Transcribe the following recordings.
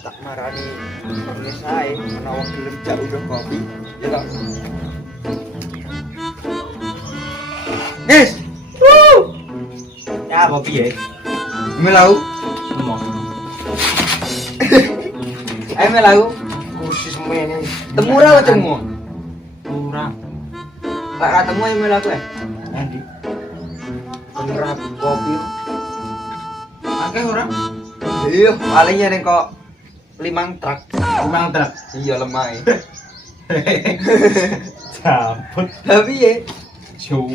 Tak marani ngene sae menawa gelem jak udah kopi. Ya kok. Yes. Ya kopi ya. Melau. Ngomong. Ayo melau. Kursi semene. Temu ra temu. Kurang. Pak ketemu ayo melau kowe. Nanti. Bener kopi. Akeh ora? Iya, palingnya ning kok 5 truk. 5 truk. Iya lemah. Cabut. Tapi ya,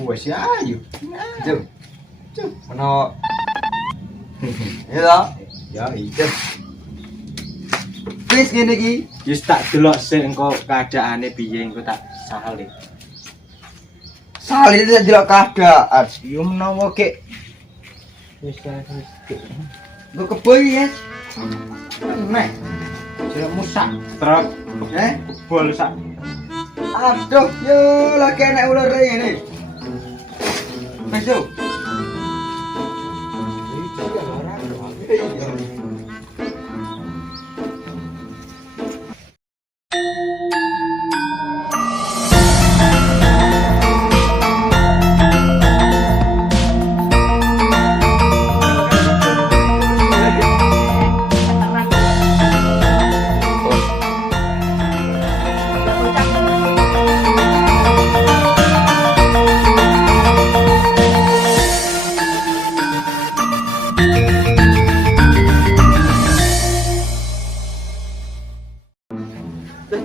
Wes ya ayo. Cuk. Cuk, menawa. Ya toh? Ya iya. Wis ngene iki. Wis tak delok sik engko keadaane piye engko tak sale. Salin tak jelek keadaan. Yo menawa kek wis kek. Gue keboy ya. Nek, Jelek musak truk bol sak. aduh, yo lagi enak ular ini. Masuk.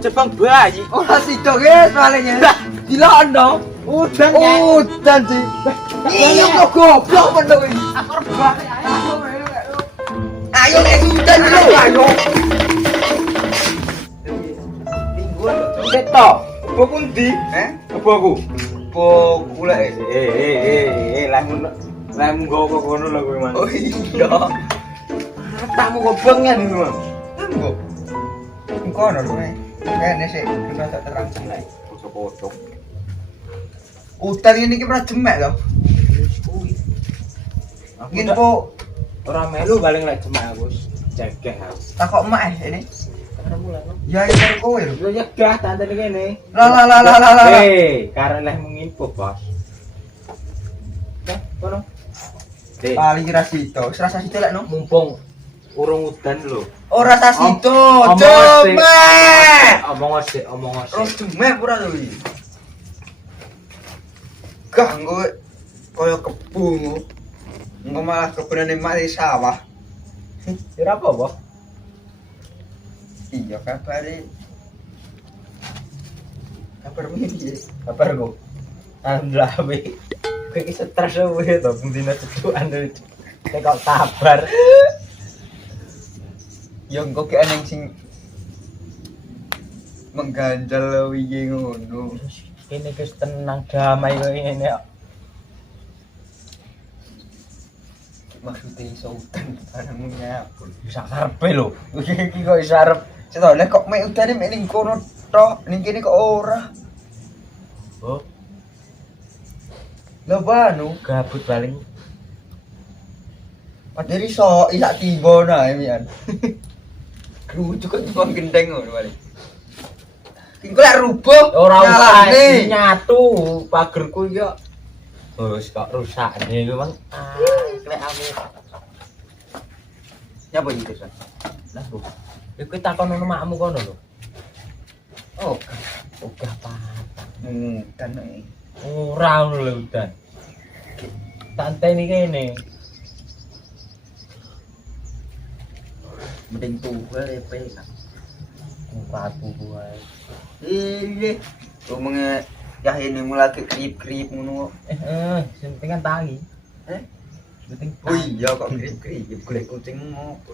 Jepang bayi. Ora sido guys palingnya. Dilokno dong. Udan ya. Udan sih. Iya kok goblok meneng iki. Ayo nek udan dulu. Ayo. Mingguan Seto. Kebo pundi? Kebo aku. Po kulek. Lamun gowo kono lho kowe man. Oh iya. Matamu kok bengen iki, Mas. Engko. Engko ono lho. Kene sik kita tak terang lagi. Foto-foto. Udan ini ki pernah jemek to. Ngin po Ora melu paling lek jemak aku cegah aku. takok emak ini. Karena mulai no. Ya iki kowe lho. Lu nyegah tante iki kene. Lah. Karena leh menginfo, Bos. Kono. Paling kira situ, serasa situ lek no. Mumpung urung udan lho. Ora rasa situ, Omong jemek. omong sik. Terus jemek pura lho iki. Gah engko koyo kebun. Engko malah kebunane mak di sawah. Kira apa, Bos? Iya kabare. Kabar piye? Kabarku. Alhamdulillah we. Kowe iki stres wae to, bendina cedukan nek kok kabar. Ya engko ki eneng sing mengganjal wiye ngono. Kene wis tenang damai kowe ngene kok. Maksudnya iso udan barangmu nyapur. Bisa karepe lho. Iki kok iso arep. Cetok lek kok mek udane mek ning kono tok, ning kene kok ora. Oh, Lah banu, gabut paling. padahal iso isak tiba nae mian. Kerucu kok timbang gendeng ngono balik. Engko lek rubuh Ora usah nyalane. nyatu pagerku yo. Wis kok rusak iki Bang. Lek aku. Nyapa iki terus? Lah, Bu. Iku takon ono makmu kono lho. Oh, Uga patah. kan nek. Ora ngono lho udan. Tanteni kene. Mending tuwa lepe kan. Kuatu wae. Iya. Omongnya ya ini mulai krip-krip ngono. Sing penting kan tangi. Eh? Penting Oh iya kok krip-krip golek kucing ngopo.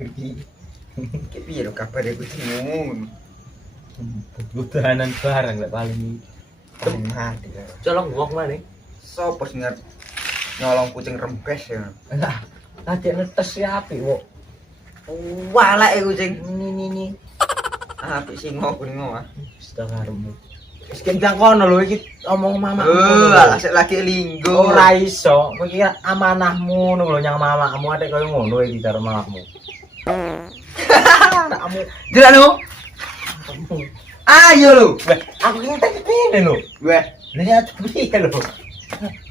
iki. Ki piye lho kabare kucing ngono. Udanan barang lek paling Paling mati kan. colong wong maneh. Sopo sing nyolong kucing rembes ya. Lah, lagi netes ya apik kok. Walek kucing. Ini. Apik sing ngono ah. Sudah karemu. Wis kendang kono lho iki omong mamaku. Alah sik lagi linggo. Ora iso, kowe iki amanahmu ngono lho nyang mamamu atik koyo ngono iki karo mamamu. Takmu. Jelas no. Ayo lu. Weh, aku ini tak kene lho. Weh, Lah ya piye lho?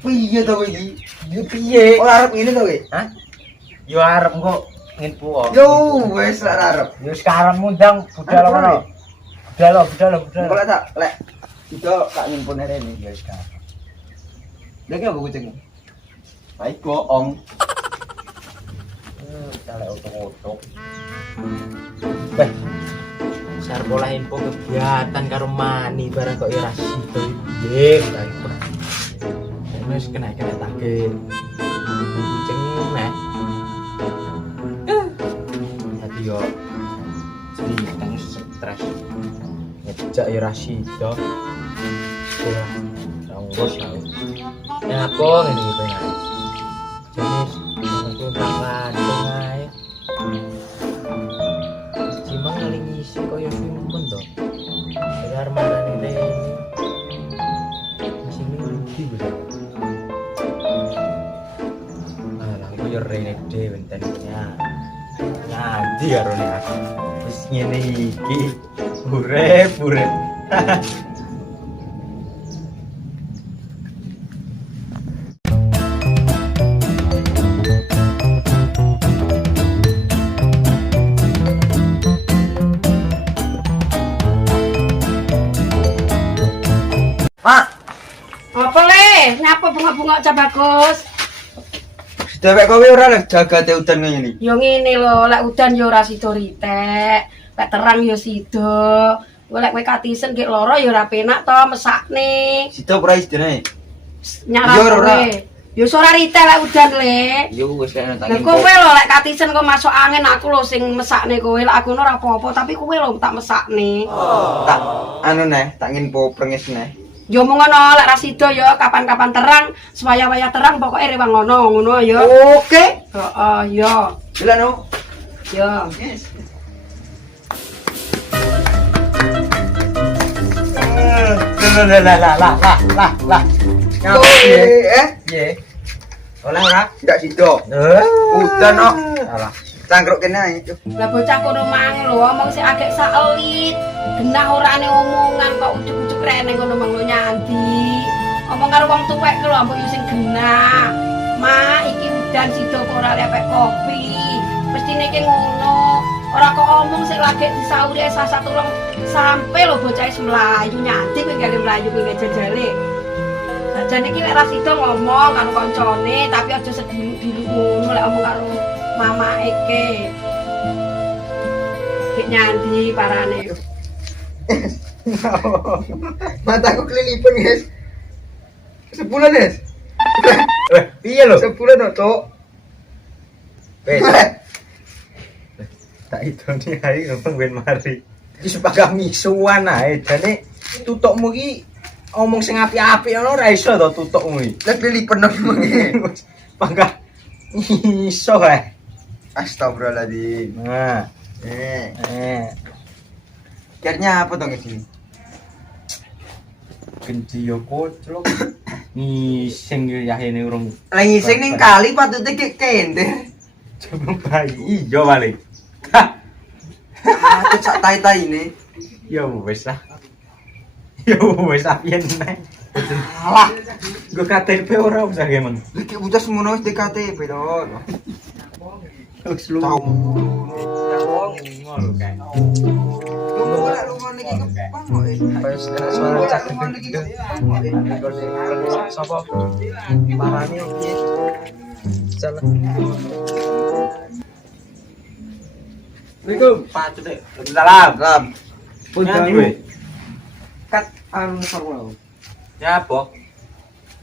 piye to iki? Yo piye? Ora arep ngene to kowe. Hah? Yo arep kok nginpu kok. Yo, wes ora arep. Yo sekarang mundang budal Anu, kono. Budal. Engko lek tak lek itu tak nyimpun rene. Ya sekarang. Lek apa kucing? Baik bohong. Kalau otok-otok. Beh. Sar pola info kegiatan karo mani barang kok ira sido piye bae. Wis kena takut. Kucing nek. Dadi yo sedih tangis stres. Ngejak ira sido. Ora ngurus aku. Ya aku ngene iki pengen. Jenis untuk tangan ae. Cimang paling isi koyo simpen to. Benar marane ini. Sini rugi bener. Alah koyo rene dhewe entennya. Nanti karo nek aku. Wis ngene iki. Urip. Mak, Apa le? Nyapa bunga-bunga Cak Bagus? dewek kowe ora lek jagate udan ngene iki. Yo ngene lho, lek udan yo ora sida ritek, lek terang yo sida. Lek kowe katisen gek lara yo ora penak to mesakne. Sida ora isdene. Nyarap Yo, ora. kowe. Yo ora ritek lek udan le. Yo wis kene tak Lah kowe lho lek katisen kok masuk angin aku lho sing mesakne kowe. Lek aku ora apa-apa, tapi kowe lho tak mesakne. tak anu neh, tak nginpo prenges neh. Yo mung ngono lek ra sida yo kapan-kapan terang, supaya terang pokoke rewang ngono yo. Oke. Heeh, yo. Jelas no. Yo. Yes. Lah. Kowe Piye? Oleh ora? ndak sida. Udan kok. Alah. Cangkruk kene ae. Lah bocah kono mang lho omong sik agek saelit. Genah orane omongan kok ujuk-ujuk rene ngono mang lho nyandi. Omong karo wong tuwek ku lho mbok yo sing genah. Ma iki udan sida kok ora lepek kopi. Mestine ki ngono. Ora kok omong sik lagi disauri sasa tulung sampe lho bocah wis mlayu nyandi kuwi gale mlayu kuwi jajale. Sajane iki lek ra sida ngomong karo kancane tapi aja sedilu-dilu ngono lek omong karo mama Eke. Kek nyandi parane. Mataku kelilipan, guys. Sebulan, guys. Piye lho? Sebulan to. Wes. Tak idoni hari ngomong ben mari. Iki sebagai misuan ae jane tutukmu iki omong sing apik-apik ngono ora iso to tutukmu iki. Lek kelilipan nang mengi. Pangga iso ae. Astagfirullahaladzim. Nah, Akhirnya apa dong ini? kenci yo koclok. Ngising yo yahene urung. Lah ngising ning kali patute kek kender. Coba bayi iya balik. Ah, sak tai-tai ini. Ya wis lah. Ya wis apian nek. Alah, Gue KTP ora usah gemen. lek bocah semono wis DKTP to. Wis lu. Ngono kae. Lu ora lunga niki kepang kok. Wis suara cak gede. Sapa? Marane piye? Salah. Assalamualaikum. Pak Cek. Waalaikumsalam. Ram, Pun kowe. kat anu sarwa. Ya apa?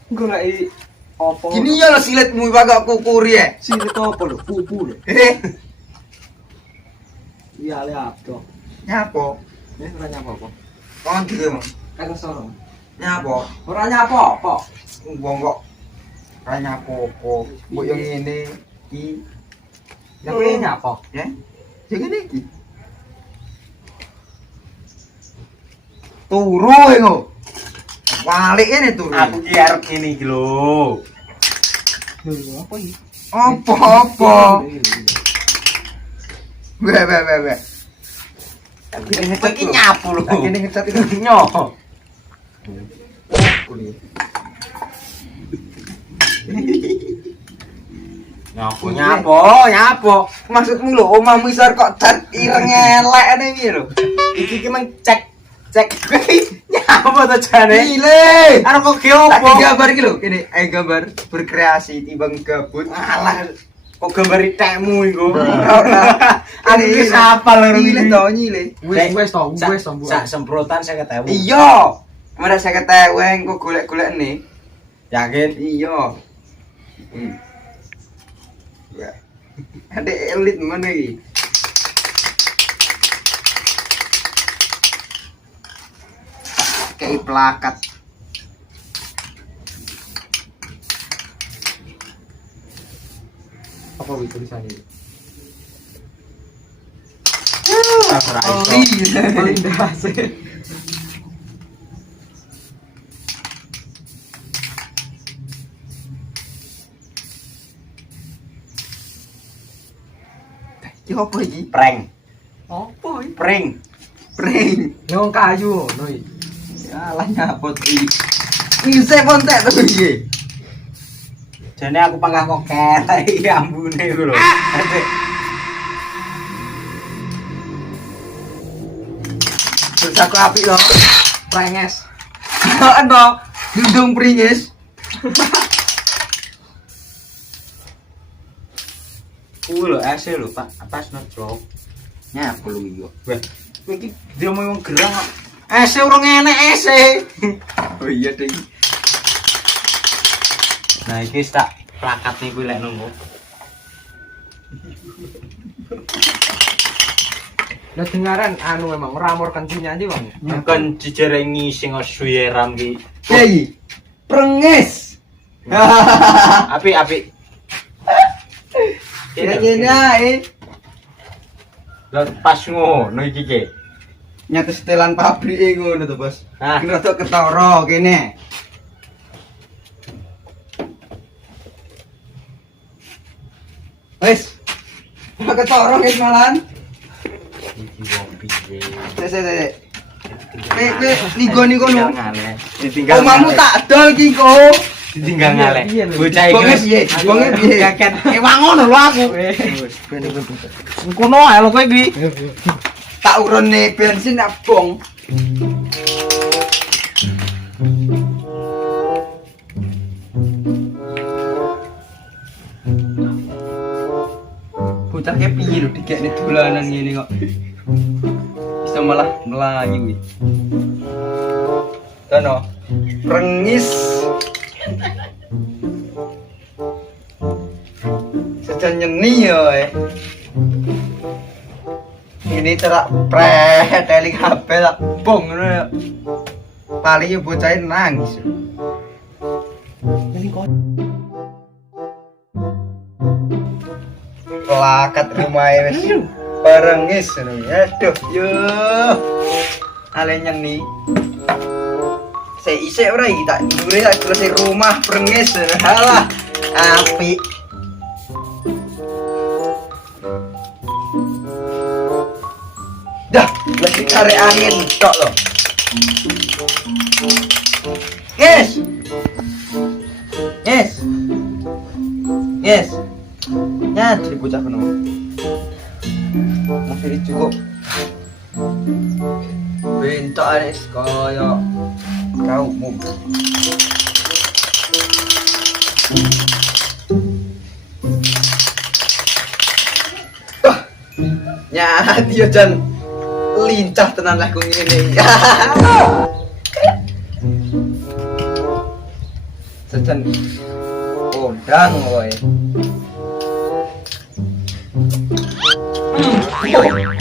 Goleki apa? Gini ya lo silitmu bagak kukuri ya. Silit apa lho? Pupu lho. Iya le abdo. Nyapo? Ora nyapa apa? Kon iki mah. Kagak soro. Nyapo? Ora nyapa apa? Wong kok ra nyapo apa. Mbok yo ngene iki. Nyapa nyapa? Ya. Ya ngene iki. Turu engko. Walik ini turu. Aku ki arep ngene iki lho. Lho apa iki? Apa-apa. Be. Iki nyapu lho. Kene ngecat iki. Nyo. Nyapo. Maksudmu lho omahmu isor kok cat ireng elek ngene piye lho? Iki ki mang cek nyapo to jane. Ile. Arep kok ge Tak opo? gambar iki lho, kene ayo gambar berkreasi timbang gabut. Alah, kok gambar tekmu iku. Ora. Aku ki sapal lho Nyile iki. to nyile. Wes to, Bu. Sak semprotan 50.000. Iya. Mereka 50.000 kok golek-golek nih. Yakin? Iya. Wah. Ada elit mana iki? Kayak plakat. Apa wih tulisannya? Melindasi. Iki apa iki? Prank. Apa iki? Prank. Prank. Nyong kayu, noi. Alah nyapot iki. Ngise pontek to iki. Jane aku panggah kok kelek iki ambune iku lho. Terus aku apik lho. Prenges. Ano? Dundung pringis. Kuwi lho ese lho, Pak. Pas nocok. Nyapu lu iki. Wah, kowe iki diomong wong gerang kok. Ese urung enek ese. Oh iya ding. Nah, iki tak plakat nih kuwi lek nunggu. Lah dengaran anu memang ramor kencingnya aja, Bang. Bukan dijerengi sing suyeram ki. Hei. Prengis. Apik. Kene ae. Lah pas ngono iki ki. Nyata setelan pabrik ngono to, Bos. Ah. Kira tok ketara kene. Wes. Ketara wis malan. Iki wong piye. Sik. Nigo no. Ditinggal. Omahmu tak dol ki kok. ditinggal ngalek. Iya, lho. Bocah iki Bonge wis piye? Bonge piye? kaget. Ewang ngono lho aku. Ngono ae lho kowe iki. Tak urune bensin nak bong. Bocah ke piye lho dikekne dolanan ngene kok. Bisa malah melayu iki. Tono. Rengis. Sedang nyeni yo. Ini terak pret teling HP tak bong ngono ya. Paling yo bocah nangis. Plakat rumah wis perengis ngono ya. Aduh yo. Ale nyeni. Isik ora iki tak ndure tak selesai rumah perengis. Halah. Apik. Dah, lagi cari angin tok loh. Yes. Ya, jadi bocah penuh. Masih cukup. Bentok anis kaya kaumu. Ya, dia jan lincah tenan lah kung ini. Sejan kodang woy.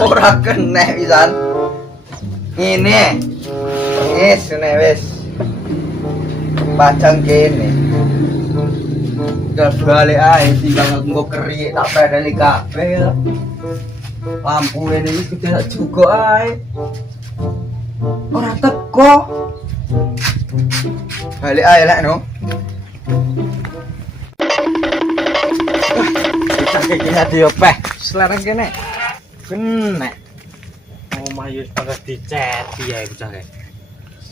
Ora kena pisan. Ngene. Wis ngene wis. Pajang kene. Gas balik ae tinggal nggo kerik tak pedali kabeh. Lampu ini wis gede tak juga ae. Ora teko. Balik ae lek no. Kita dia peh. Selarang kene. Kena. Omah yo agak diceti ya bocah kae.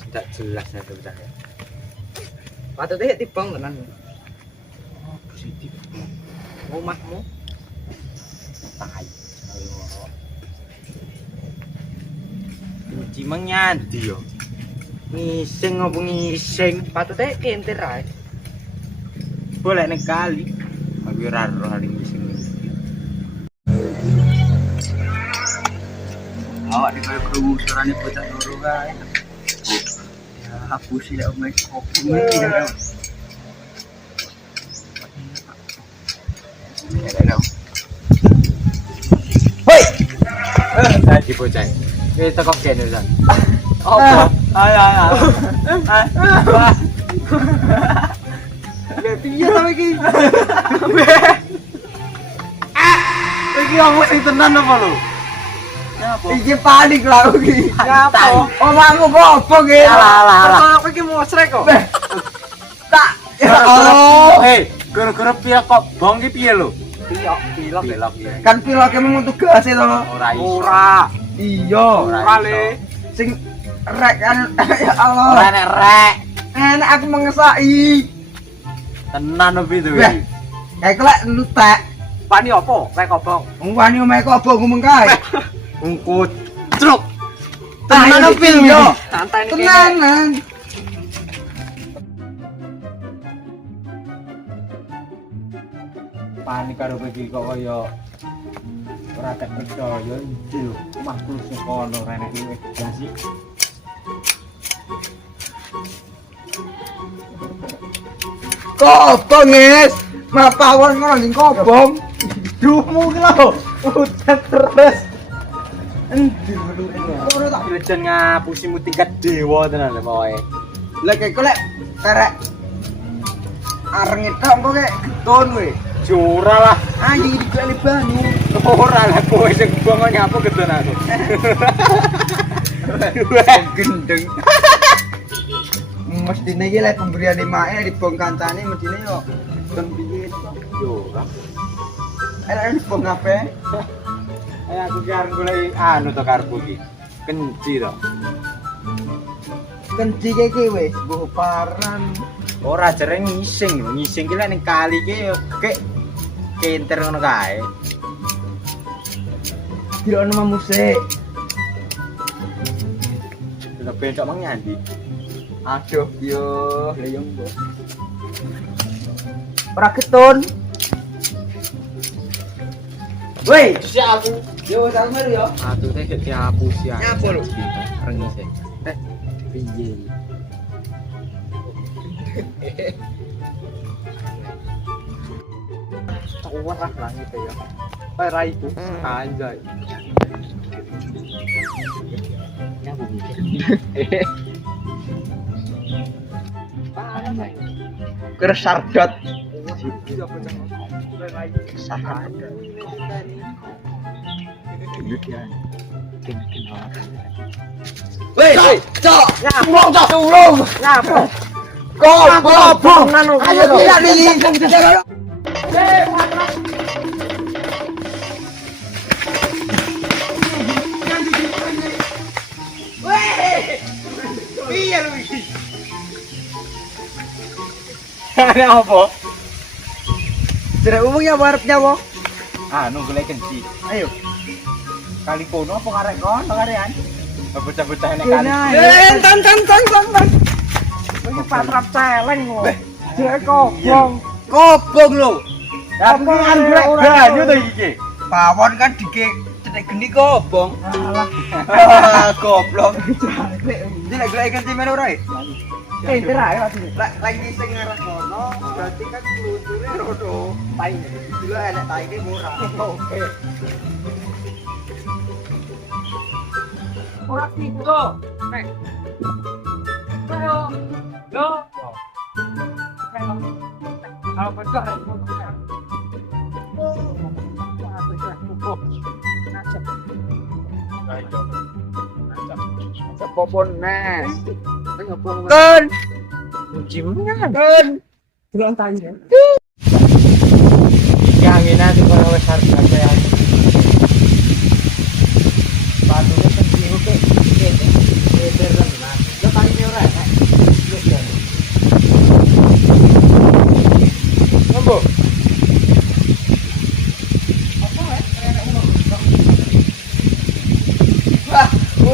Tidak jelas ya bocah kae. Patutnya tibang tenan. Positif. Omahmu. Tai. Kunci mengyandi yo. Ngising apa ngising? Patutnya kentir ae. Boleh nek kali. Aku ora ro hal ngising. Awak di kayak kerungu suaranya bocah loro kae. Ya hapus ya omeh kopi iki ya. Hoi. Tadi bocah. Kita kok kene San. Apa? Ayo. Lah piye ta iki? Iki omong sing tenan apa lho? Iki panik lah iki. Ngapa? Omahmu kok apa iki? Alah. Aku iki mosrek kok. Tak. Ya Allah. Hei, gara-gara pilek kok bong ki piye lho? Pilek. Kan piloknya mau tugas itu. Ora. Iya. Ora le. Sing rek kan ya Allah. Ora nek rek. Enak aku mengesaki. Tenan opo itu? Weh. Kayak kelek entek. Pani opo? Rek obong. Wani omahe kok apa ngomong kae. Ungkut. Truk. Tenan opo yo. Santai nih. Tenanan. Pani karo iki kok kaya ora tak percaya iki lho. Makhluk sing kono renek iki wis sih. Kobong es. Mapawon ngono ning kobong. Duhmu ki lho. Udan terus. Endi ngono tak Lejen ngapusimu tingkat dewa tenan lho pokoke. Lah kayak kelek karek areng itu kok kayak getun weh. Jura lah. Anjing iki kali banyu. Ora lah kowe sing bongo nyapu gedon aku. Gendeng. Mestine iki lek pemberian 5 dibong kancane mestine yo ben piye to. Yo lah. Era dibong ape? Ayo aku ki arep golek anu to karepku iki. Kenci to. Kenci iki wis mbuh paran. Ora jere ngising lho, ngising ki lek ning kali ki yo kek kenter ngono kae. Kira nama musik. Sudah bencok mang nyandi. Aduh yo, leyong mbok. Ora getun. Woi, Si aku. yo sabar yo. Atuh teh dihapus ya. Nyapu lho. Rengise. Piye? Wah, langit ya. Raiku anjay. Nyapu mikir. Kira sardot. Woi, cok. Ngomong cok sulung. Nyapu. Kobong. Ayo tidak nih. Piye lu iki? Ana apa? Sudah umumnya warapnya wo. Anu golek kenci. Ayo. Kali kono apa karek kono karean? Bocah-bocah nek kali. Tan. Iki patrap celeng kok. Jek kobong. Kobong lo. Tapi kan golek banyu to iki. Pawon kan dike cetek geni kobong. Alah. Goblok. Ini lagi ikan cimen ora? Terae lagi sing ngarah kono, berarti kan kluncure rodo. Tai. Dulu enek taine murah. Oke. Ora tiga. Nek. Ayo. Lo. Kalau betul Popon nes. Kan. Kan. Belum tanya. Yang ini nanti kalau wis arep sampean.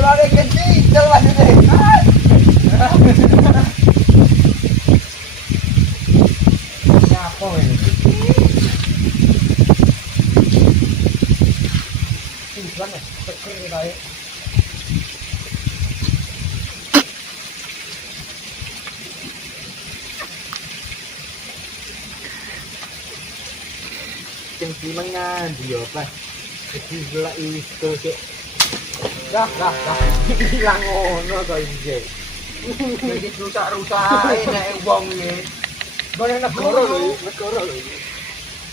Kalau ada kecil maksudnya. Siapa ini? Tujuan ya, peker kae. Sing senengnya dia apa? Jadi belah itu sih. Dah. Hilang ngono to iki. Iki rusak-rusak nek wong iki. Gone negara lho.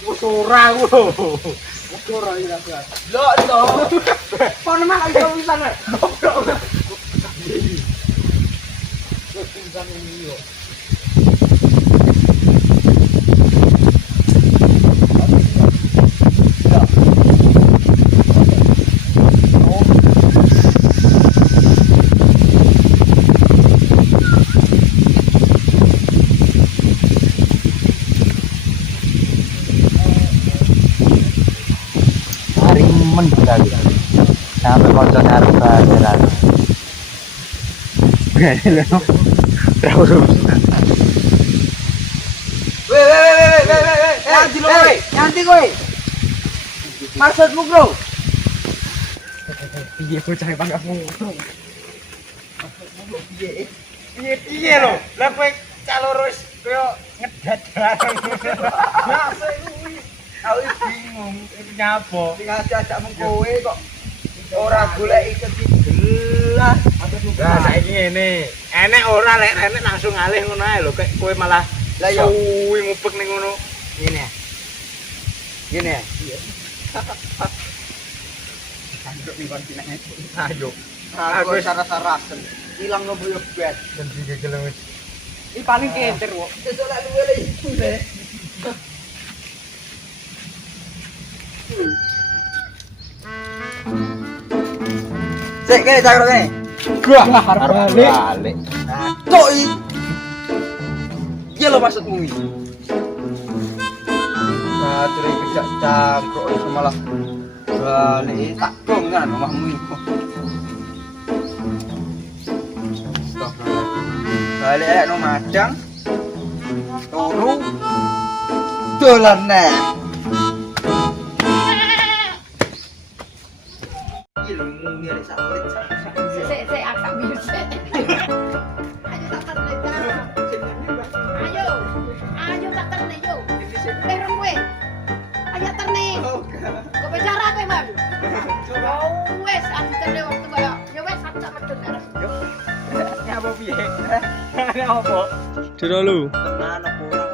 Wis ora lho. Negara iki lah. Lho to. Kono mah iso pisan. Hari mendung sampai koncone arep jalan. Weh. Nyanti kowe. Maksudmu, Bro? Piye bocah pangkatmu? Piye lho? Lah kowe calurus koyo ngedat bareng. Biasa kuwi. Aku bingung. Iki nyapa? Sing ajak-ajakmu kowe kok ora golek kejelas. Lah saiki ngene. Enek ora lek enek langsung ngalih ngono ae lho. Kowe malah Lah iya. suwi ngupek ning ngono. Ngene ya. Ngene ya. Anduk ning kontinene. Ayo. Aku saras-sarasen. Ilang no boyo bet. Dan tiga kilometer. Ini paling kenter kok. Sesuk lek luwe le iku deh. Sik kene cakro kene. Gua arep balik. Cok iki. Iya lho maksudmu iki. Batere kejak cakro iso malah balik tak dong kan omahmu iku. Balik ae no Madang. Turu. Dolan neh. Iki lho muni arek sak menit sak. Sik agak biru sik. Ayo tak terne ta. Ayo tak terne yo. Terong kowe. Ayo terne. Kok bicara kowe, Bang? Oh, wes anu terne waktu kaya. Ya wes aku tak medun arep. Nyapa piye? Apa? Dino lu. Tenan opo ora.